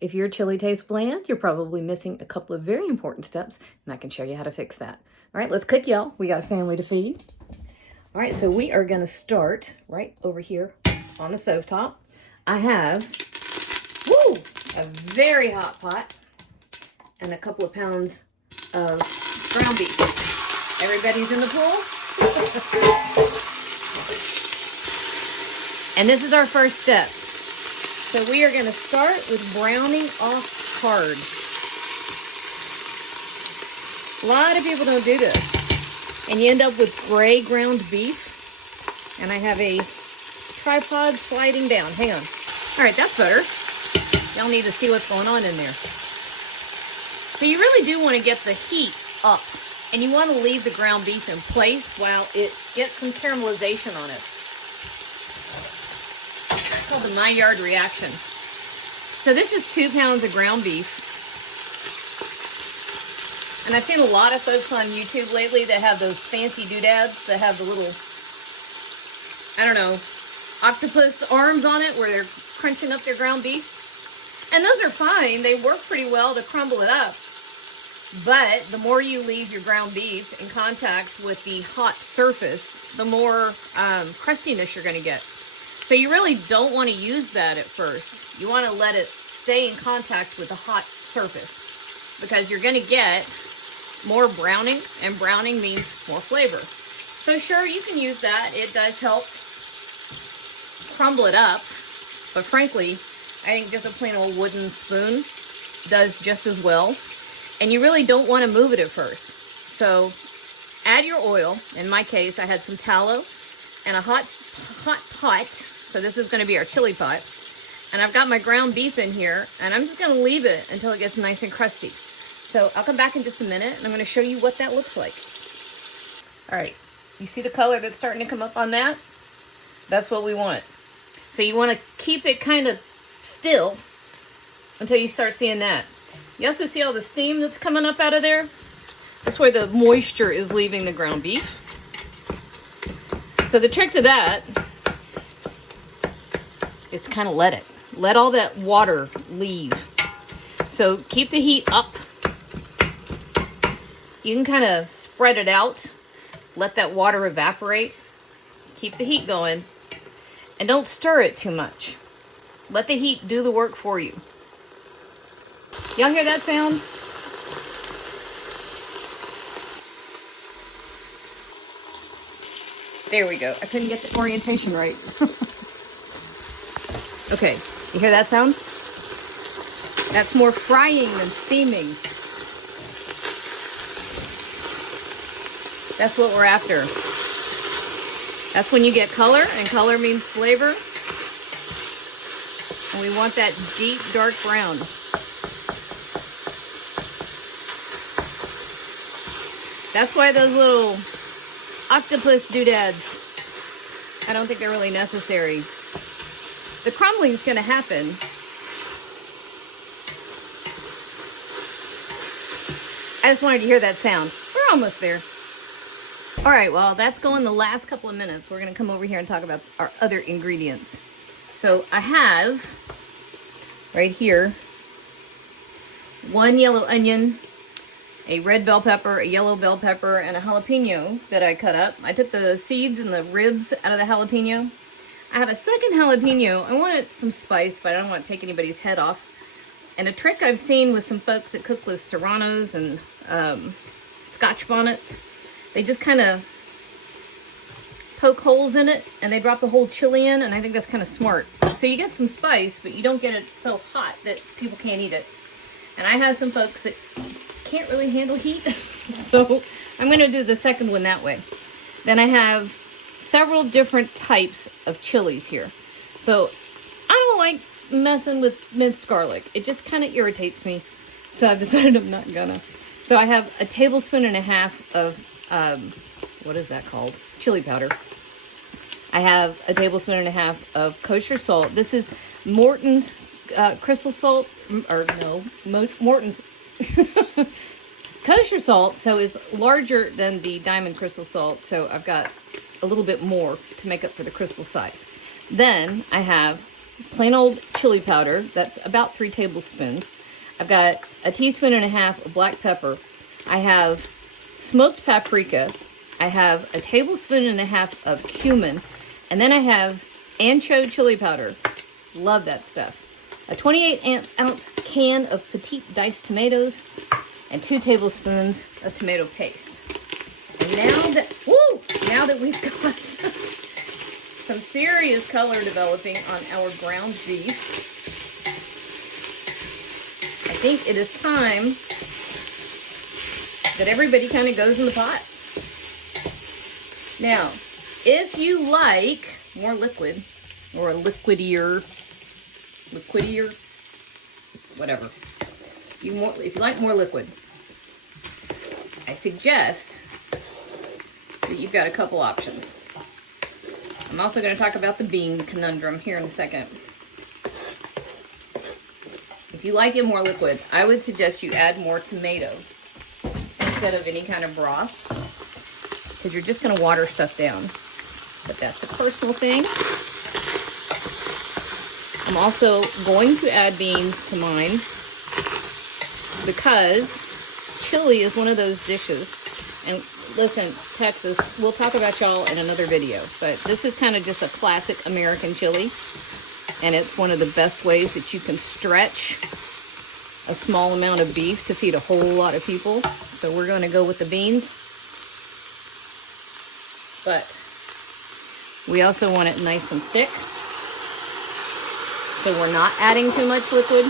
If your chili tastes bland, you're probably missing a couple of very important steps, and I can show you how to fix that. All right, let's cook, y'all. We got a family to feed. All right, so we are gonna start right over here on the stovetop. I have, a very hot pot and a couple of pounds of ground beef. Everybody's in the pool? And this is our first step. So we are gonna start with browning off hard. A lot of people don't do this. And you end up with gray ground beef. And I have a tripod sliding down. Hang on. All right, that's better. Y'all need to see what's going on in there. So you really do want to get the heat up. And you want to leave the ground beef in place while it gets some caramelization on it. It's called the Maillard reaction. So this is 2 pounds of ground beef. And I've seen a lot of folks on YouTube lately that have those fancy doodads that have the little, I don't know, octopus arms on it where they're crunching up their ground beef. And those are fine. They work pretty well to crumble it up. But the more you leave your ground beef in contact with the hot surface, the more crustiness you're going to get. So you really don't want to use that at first. You want to let it stay in contact with the hot surface because you're going to get more browning, and browning means more flavor. So sure, you can use that. It does help crumble it up. But frankly, I think just a plain old wooden spoon does just as well. And you really don't want to move it at first. So add your oil. In my case, I had some tallow and a hot pot. So this is going to be our chili pot. And I've got my ground beef in here, and I'm just going to leave it until it gets nice and crusty. So I'll come back in just a minute, and I'm going to show you what that looks like. All right, you see the color that's starting to come up on that? That's what we want. So you want to keep it kind of still until you start seeing that. You also see all the steam that's coming up out of there? That's where the moisture is leaving the ground beef. So the trick to that is to kind of let all that water leave. So keep the heat up. You can kind of spread it out, let that water evaporate. Keep the heat going, and don't stir it too much. Let the heat do the work for you. Y'all hear that sound? There we go. I couldn't get the orientation right. Okay, you hear that sound? That's more frying than steaming. That's what we're after. That's when you get color, and color means flavor. And we want that deep, dark brown. That's why those little octopus doodads, I don't think they're really necessary. The crumbling is going to happen. I just wanted to hear that sound. We're almost there. All right, well, that's going the last couple of minutes. We're going to come over here and talk about our other ingredients. So I have right here 1 yellow onion, a red bell pepper, a yellow bell pepper, and a jalapeno that I cut up. I took the seeds and the ribs out of the jalapeno. I have a second jalapeno. I wanted some spice, but I don't want to take anybody's head off. And a trick I've seen with some folks that cook with serranos and Scotch bonnets, they just kind of poke holes in it and they drop the whole chili in, and I think that's kind of smart. So you get some spice, but you don't get it so hot that people can't eat it. And I have some folks that can't really handle heat, so I'm going to do the second one that way. Then I have several different types of chilies here. So I don't like messing with minced garlic. It just kind of irritates me, so I've decided I'm not gonna. So I have a tablespoon and a half of what is that called? Chili powder. I have a tablespoon and a half of kosher salt. This is Morton's crystal salt, or no, Morton's kosher salt. So it's larger than the diamond crystal salt. So I've got a little bit more to make up for the crystal size. Then I have plain old chili powder. That's about 3 tablespoons. I've got a teaspoon and a half of black pepper. I have smoked paprika. I have a tablespoon and a half of cumin. And then I have ancho chili powder. Love that stuff. A 28-ounce can of petite diced tomatoes and 2 tablespoons of tomato paste. And now that we've got some serious color developing on our ground beef, I think it is time that everybody kind of goes in the pot. Now, if you like more liquid, or a liquidier, whatever. If you like more liquid, I suggest that you've got a couple options. I'm also going to talk about the bean conundrum here in a second. If you like it more liquid, I would suggest you add more tomato instead of any kind of broth, because you're just going to water stuff down. But that's a personal thing. I'm also going to add beans to mine because chili is one of those dishes. And listen, Texas, we'll talk about y'all in another video, but this is kind of just a classic American chili. And it's one of the best ways that you can stretch a small amount of beef to feed a whole lot of people. So we're going to go with the beans. But we also want it nice and thick. So we're not adding too much liquid.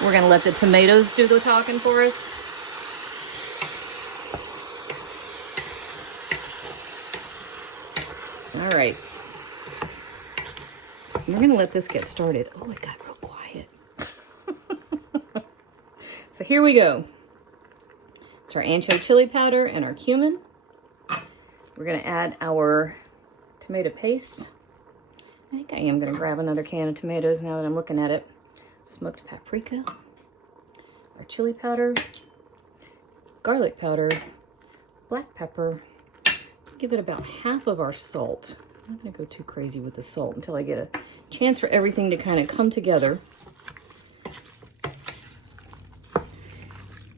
We're going to let the tomatoes do the talking for us. All right. We're going to let this get started. Oh, it got real quiet. So here we go. It's our ancho chili powder and our cumin. We're going to add our tomato paste. I think I am going to grab another can of tomatoes now that I'm looking at it. Smoked paprika, our chili powder, garlic powder, black pepper. Give it about half of our salt. I'm not going to go too crazy with the salt until I get a chance for everything to kind of come together.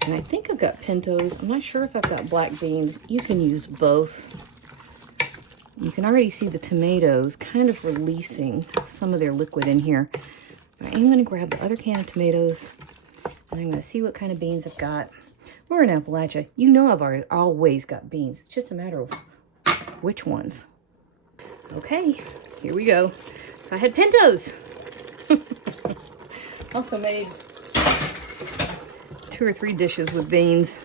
And I think I've got pintos. I'm not sure if I've got black beans. You can use both. You can already see the tomatoes kind of releasing some of their liquid in here. But I am going to grab the other can of tomatoes, and I'm going to see what kind of beans I've got. We're in Appalachia. You know I've always got beans. It's just a matter of which ones. Okay, here we go. So I had pintos. Also made 2 or 3 dishes with beans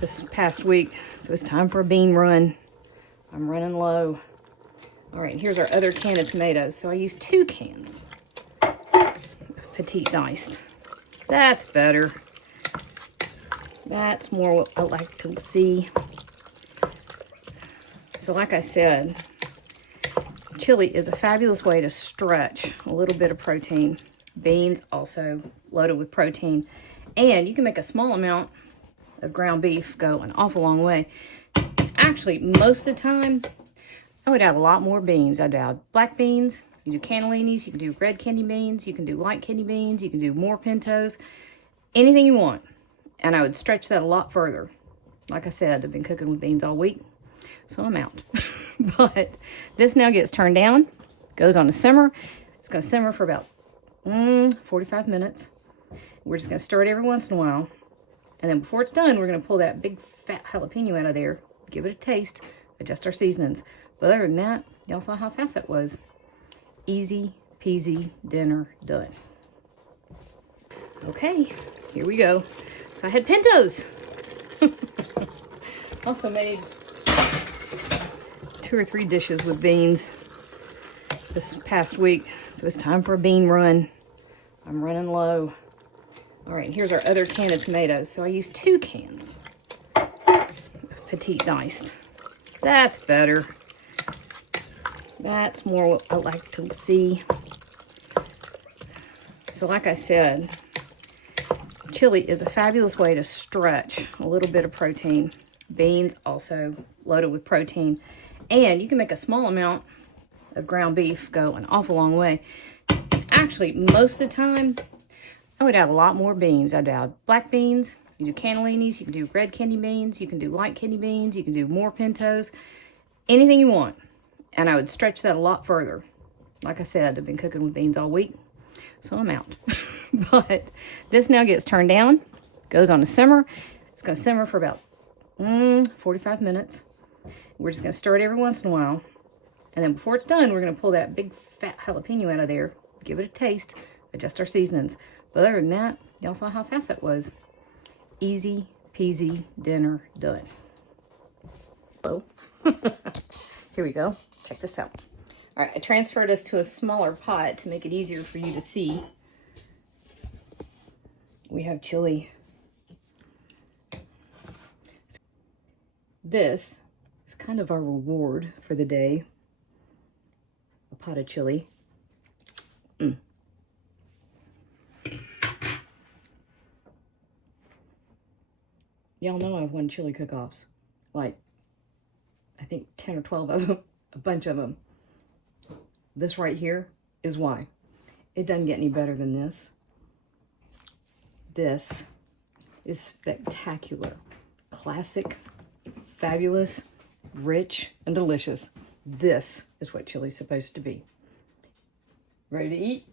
this past week. So it's time for a bean run. I'm running low. All right, here's our other can of tomatoes. So I used 2 cans. Petite diced. That's better. That's more what I like to see. So like I said, chili is a fabulous way to stretch a little bit of protein. Beans also loaded with protein. And you can make a small amount of ground beef go an awful long way. Actually, most of the time, I would add a lot more beans. I'd add black beans. You do cannellinis. You can do red kidney beans. You can do light kidney beans. You can do more pintos. Anything you want. And I would stretch that a lot further. Like I said, I've been cooking with beans all week, so I'm out. But this now gets turned down, goes on a simmer. It's going to simmer for about 45 minutes. We're just going to stir it every once in a while. And then before it's done, we're going to pull that big fat jalapeno out of there, give it a taste, adjust our seasonings. But other than that, y'all saw how fast that was. Easy peasy dinner done. Okay, here we go. So I had pintos. Also made 2 or 3 dishes with beans this past week. So it's time for a bean run. I'm running low. All right, here's our other can of tomatoes. So I used 2 cans. Petite diced. That's better. That's more what I like to see. So like I said, chili is a fabulous way to stretch a little bit of protein. Beans also loaded with protein. And you can make a small amount of ground beef go an awful long way. actually, most of the time, I would add a lot more beans. I'd add black beans. You do cannellinis. You can do red kidney beans. You can do light kidney beans. You can do more pintos. Anything you want. And I would stretch that a lot further. Like I said, I've been cooking with beans all week, so I'm out. But this now gets turned down, goes on a simmer. It's going to simmer for about 45 minutes. We're just going to stir it every once in a while. And then before it's done, we're going to pull that big fat jalapeno out of there, give it a taste, adjust our seasonings. But other than that, y'all saw how fast that was. Easy peasy dinner done. Hello. Here we go. Check this out. All right, I transferred us to a smaller pot to make it easier for you to see. We have chili. This is kind of our reward for the day. A pot of chili. Y'all know I've won chili cook-offs. Like, I think 10 or 12 of them. A bunch of them. This right here is why. It doesn't get any better than this. This is spectacular. Classic, fabulous, rich, and delicious. This is what chili's supposed to be. Ready to eat?